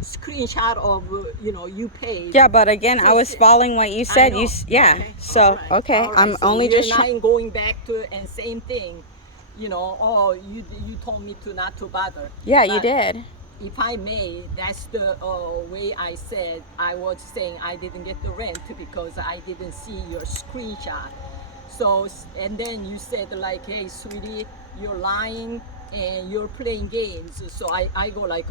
screenshot of, you paid. Yeah, but again, I was following what you said. Okay. So, All right. okay, All right. I'm So only you're just not going back to it, and same thing, oh, you told me to not to bother. Yeah, you But did. if I may, that's the way I said. I was saying I didn't get the rent because I didn't see your screenshot. So, and then you said like, hey, sweetie, you're lying and you're playing games. So I go like,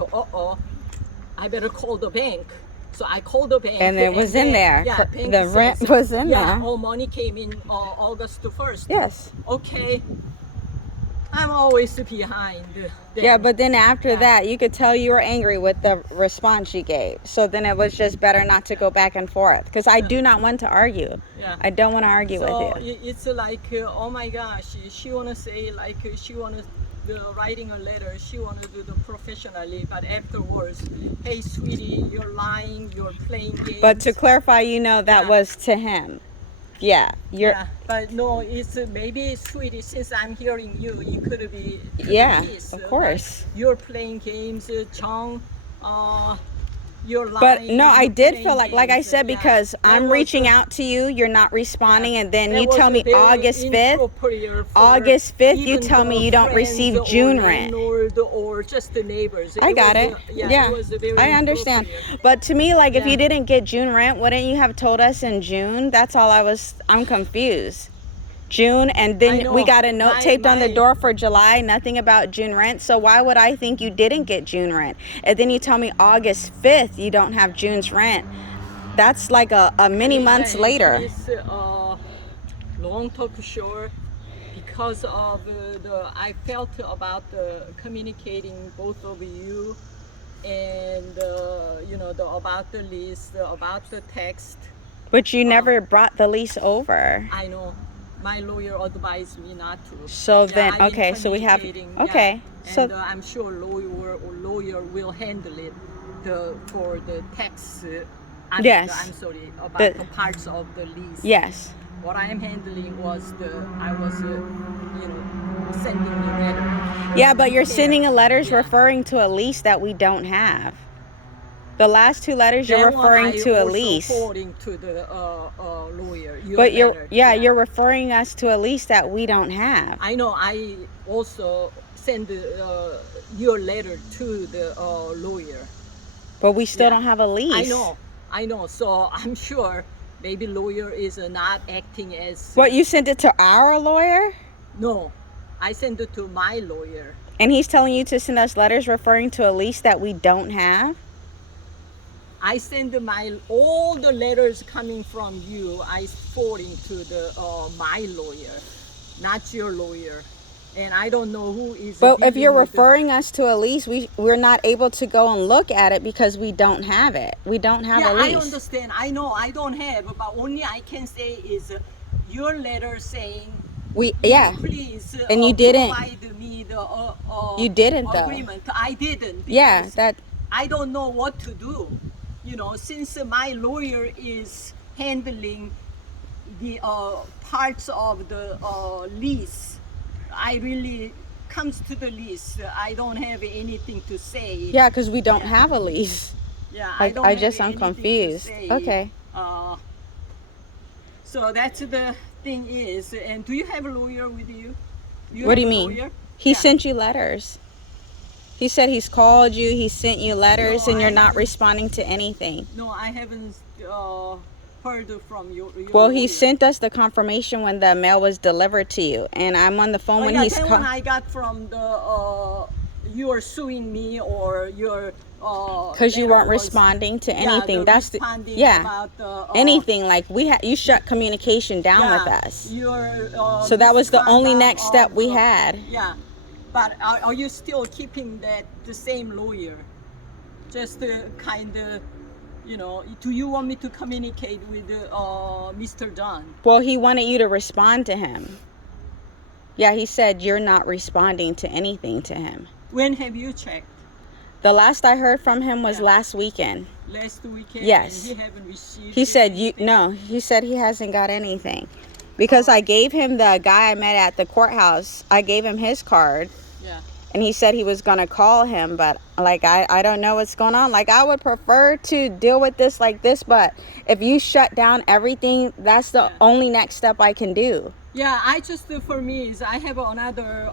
I better call the bank. So I called the bank. And it was in there. Yeah, The rent was in there. All money came in August 1st. Yes. Okay. I'm always behind. Yeah, but then after that, you could tell you were angry with the response she gave. So then it was just better not to go back and forth. Because I do not want to argue. Yeah. I don't want to argue with you. So it's like, oh my gosh, she want to say like, she want to writing a letter, she want to do the professionally, but afterwards, hey sweetie, you're lying, you're playing games. But to clarify, that was to him. Yeah, but no, it's maybe sweetie, since I'm hearing you, it could be of course. Like, you're playing games, Chung, you're lying. But no, I did feel like I said, because I'm reaching out to you, you're not responding, and then you tell me August 5th. August 5th, you tell me you don't receive June rent. Or just the neighbors. I got it. Yeah, it was very I understand. But to me, like, if you didn't get June rent, wouldn't you have told us in June? That's all I'm confused. June, and then we got a note taped on the door for July, nothing about June rent. So why would I think you didn't get June rent? And then you tell me August 5th you don't have June's rent. That's like a many months later. It's, long talk short, because of I felt about communicating both of you, and about the lease, about the text. But you never brought the lease over. I know. My lawyer advised me not to. So then, okay, so we have, okay. So I'm sure lawyer will handle it for the tax. Yes. I'm sorry, about the parts of the lease. Yes. What I am handling was I was sending the letter. Yeah, but you're sending a letters referring to a lease that we don't have. The last two letters you're referring to a lease. Forwarding to the lawyer. But you're referring us to a lease that we don't have. I know. I also send your letter to the lawyer. But we still don't have a lease. I know. So I'm sure maybe lawyer is not acting as. What, you sent it to our lawyer? No, I sent it to my lawyer. And he's telling you to send us letters referring to a lease that we don't have? I send all the letters coming from you. I forwarding to the my lawyer, not your lawyer, and I don't know who is. But if you're referring us to a lease, we're not able to go and look at it because we don't have it. We don't have a lease. I understand. I know I don't have, but only I can say is your letter saying. Please. And you didn't. Provide me the you didn't agreement. Though. I didn't. Yeah, that. I don't know what to do. Since my lawyer is handling the parts of the lease, I really comes to the lease. I don't have anything to say. Yeah, because we don't have a lease. Yeah, I'm confused. Okay. So that's the thing is, and do you have a lawyer with you? What do you mean? He sent you letters. He said he's called you, he sent you letters, No, and you're I not haven't. responding to anything. No, I haven't heard from your Well, lawyer. he sent us the confirmation when the mail was delivered to you, and I'm on the phone when he's that one I got from the you are suing me, or you're because you weren't responding to anything. That's the about the, anything, like you shut communication down with us. Your So that was the only next step we of, had. Yeah, but are you still keeping the same lawyer? Just kind of, do you want me to communicate with Mr. John? Well, he wanted you to respond to him. Yeah, he said you're not responding to anything to him. When have you checked? The last I heard from him was last weekend. Last weekend? Yes. And he haven't received He said anything? he said he hasn't got anything. Because I gave him the guy I met at the courthouse, I gave him his card. Yeah. And he said he was going to call him, but like I don't know what's going on. Like I would prefer to deal with this like this, but if you shut down everything, that's the only next step I can do. Yeah, I just for me is I have another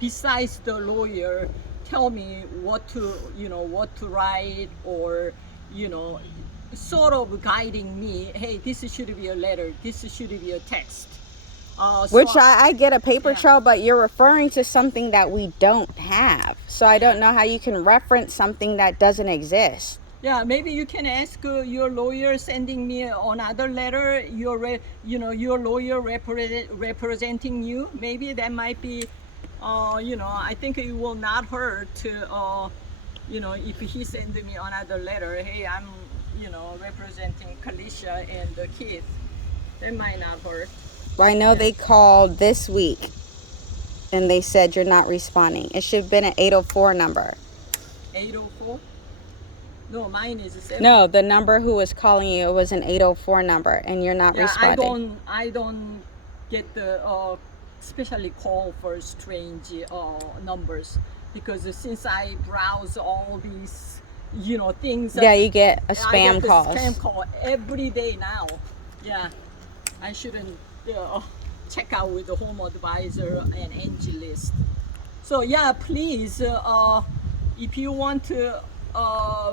besides the lawyer tell me what to write, or sort of guiding me. Hey, this should be a letter. This should be a text. Which I get a paper trail, but you're referring to something that we don't have. So I don't know how you can reference something that doesn't exist. Yeah, maybe you can ask your lawyer sending me another letter. Your lawyer representing you. Maybe that might be, I think it will not hurt to, if he send me another letter. Hey, I'm, representing Kalisha and the kids. That might not hurt. Well, I know they called this week, and they said you're not responding. It should have been an 804 number. 804? No, mine is 7. No, the number who was calling you was an 804 number, and you're not responding. I don't get the especially call for strange numbers, because since I browse all these things. Yeah, you get a spam I get calls. Spam call every day now. Yeah, I shouldn't check out with the home advisor and Angie List. So yeah, please, if you want to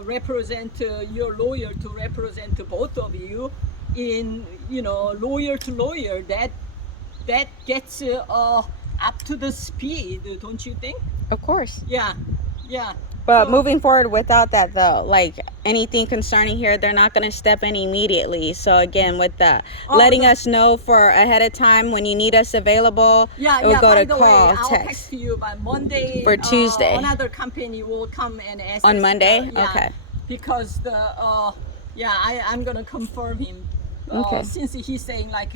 represent your lawyer to represent both of you in lawyer to lawyer, that gets up to the speed, don't you think? Of course. Yeah. But So- moving forward without that, though, like anything concerning here, they're not going to step in immediately. So again, with the letting us know for ahead of time when you need us available, it will go by to the call, way, I'll text. text you by Monday. For Tuesday. Another company will come and ask On us, Monday? Okay. Because I'm gonna confirm him. Okay. Since he's saying like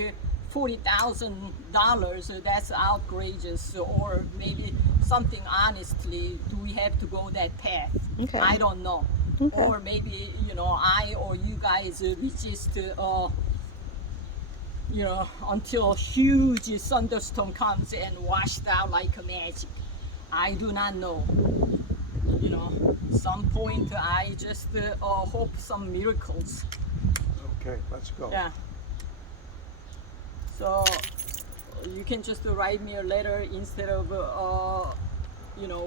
$40,000, that's outrageous, or maybe something. Honestly, do we have to go that path? Okay. I don't know. Okay. Or maybe I or you guys resist. Until huge thunderstorm comes and washed out like a magic. I do not know. Some point I just hope some miracles. Okay, let's go. Yeah. So you can just write me a letter instead of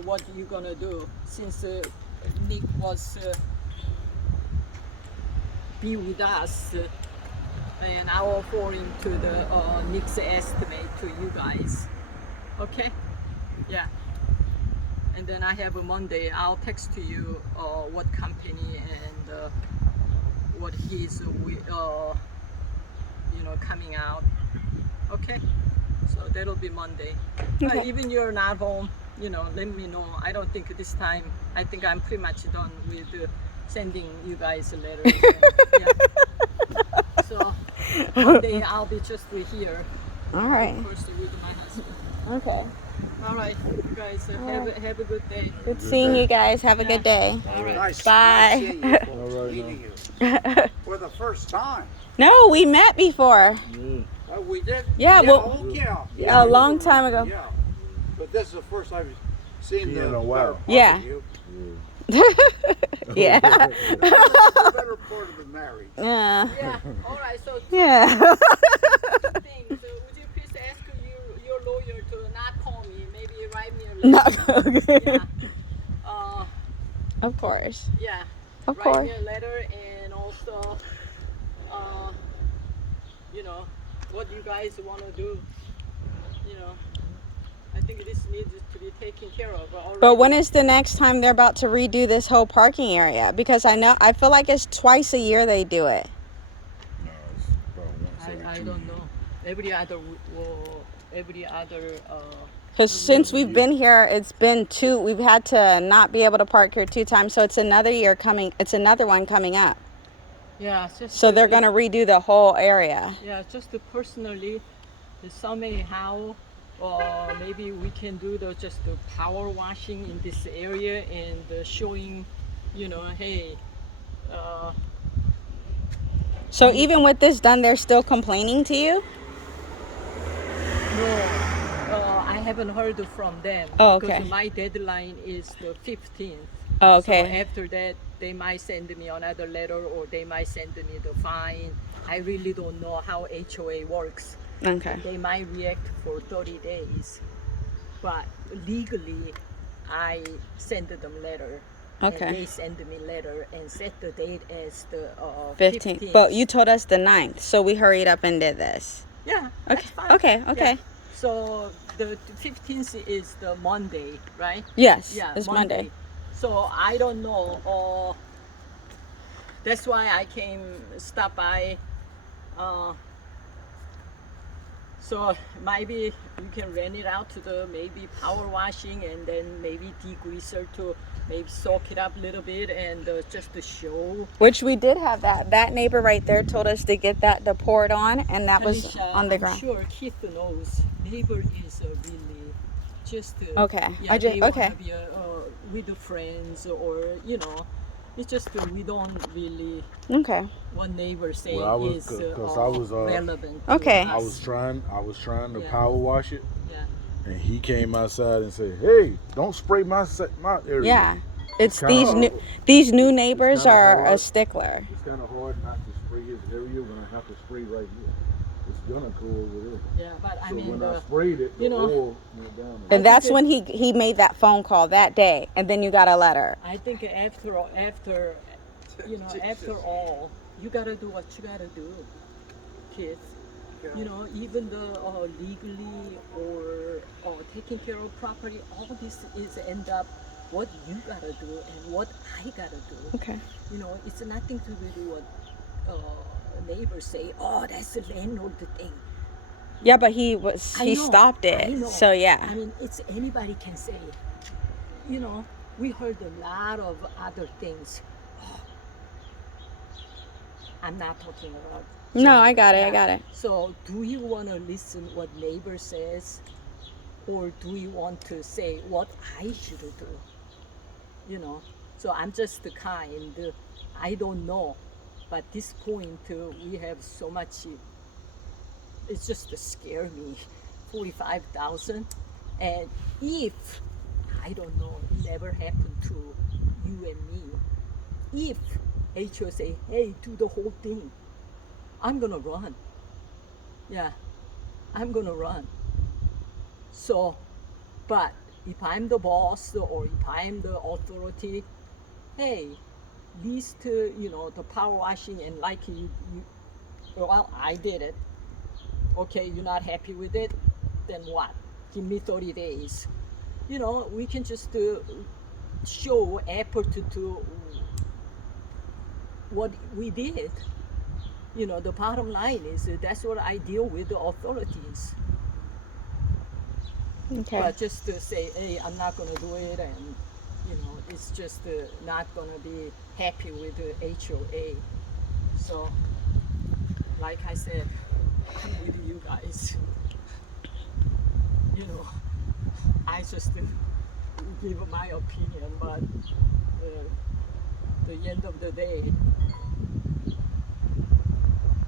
what you're gonna do, since Nick was be with us. And I will fall into the Nick's estimate to you guys. Okay? Yeah. And then I have a Monday. I'll text to you what company and what he's coming out. Okay? So that'll be Monday. But Okay. even you're not home, let me know. I don't think this time. I think I'm pretty much done with sending you guys a letter. Yeah. So Monday I'll be just here. All right. Of course, with my husband. Okay. All right, you guys have a good day. Good seeing you guys. Have a good day. All right. Nice, Bye. nice seeing you. All right, Meeting you for the first time. No, we met before. Oh, we did? Yeah, well, oh, yeah. a long time ago. Yeah. But this is the first I've seen Yeah, the in a while. better part Yeah. of you. Yeah. The better part of the marriage. Yeah. Yeah. All right. So Yeah. things. Would you please ask your lawyer to not call me? Maybe write me a letter. Not okay. Yeah. course. Yeah. Of Write course. me a letter, and also, you know, what you guys want to do. You know, I think this needs to be taken care of already. But when is the next time they're about to redo this whole parking area? Because I feel like it's twice a year they do it. No, it's about once every I 2 don't know. years. Every other. Because since we've been here, it's been we've had to not be able to park here 2 times. So it's another year coming. It's another one coming up. Yeah. Just So they're going to redo the whole area. Yeah, just personally, somehow, maybe we can do just the power washing in this area and showing, you know, hey. So even with this done, they're still complaining to you? No, I haven't heard from them. Oh, okay. Because my deadline is the 15th. Oh, okay. So after that, they might send me another letter, or they might send me the fine. I really don't know how HOA works. Okay. They might react for 30 days. But legally, I send them letter. Okay. And they send me letter and set the date as the 15th. But you told us the 9th, so we hurried up and did this. Yeah, Okay. that's fine. Okay. Yeah. So the 15th is the Monday, right? Yes, Yeah, it's Monday. So I don't know. That's why I stop by. So maybe you can rent it out to the maybe power washing, and then maybe degreaser to maybe soak it up a little bit, and just to show. Which we did have that. That neighbor right there told us to get that to pour it on, and that was Alicia, on the I'm ground. sure Keith knows. Neighbor is really just. Okay. Yeah, they wanna be with the friends, or you know, it's just we don't really. Okay. One neighbor saying is relevant. Okay. I was trying to Yeah. power wash it, Yeah. and he came outside and said, "Hey, don't spray my area." Yeah. It's kinda these new neighbors kinda are a hard. stickler. It's kind of hard not to spray his area when I have to spray right here. It's gonna go over there. Yeah, but I So mean, when I sprayed it, the you know, oil went down. And that's when he made that phone call that day, and then you got a letter. I think after you know, after all, you gotta do what you gotta do, kids. You know, even the legally or taking care of property, all this is end up what you gotta do and what I gotta do. Okay. You know, it's nothing to do with what neighbors say. Oh, that's the landlord thing. Yeah, but he I know, stopped I it. know. So yeah. I mean, it's anybody can say. You know, we heard a lot of other things. Oh, I'm not talking about. No, I got it. Yeah. I got it. So, do you want to listen what neighbor says, or do you want to say what I should do? You know. So I'm just the kind. I don't know, but this point we have so much. It's just to scare me. 45,000, and if I don't know, it never happened to you and me. If HO say, hey, do the whole thing, I'm gonna run. Yeah, I'm gonna run. So, but if I'm the boss or if I'm the authority, hey, at least you know, the power washing, and like well, I did it. Okay, you're not happy with it, then what? Give me 30 days. You know, we can just show effort to what we did. You know, the bottom line is that's what I deal with the authorities. Okay. But just to say, hey, I'm not going to do it, and, you know, it's just not going to be happy with the HOA. So, like I said, I'm with you guys. You know, I just give my opinion, but the end of the day,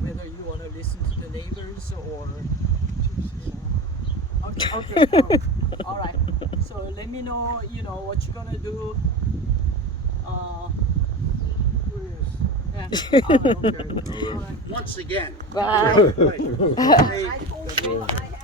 whether you want to listen to the neighbors or, you know. Okay. All right. So let me know, you know, what you're gonna do. Yeah. All right. Once again. Bye. great place. I told you I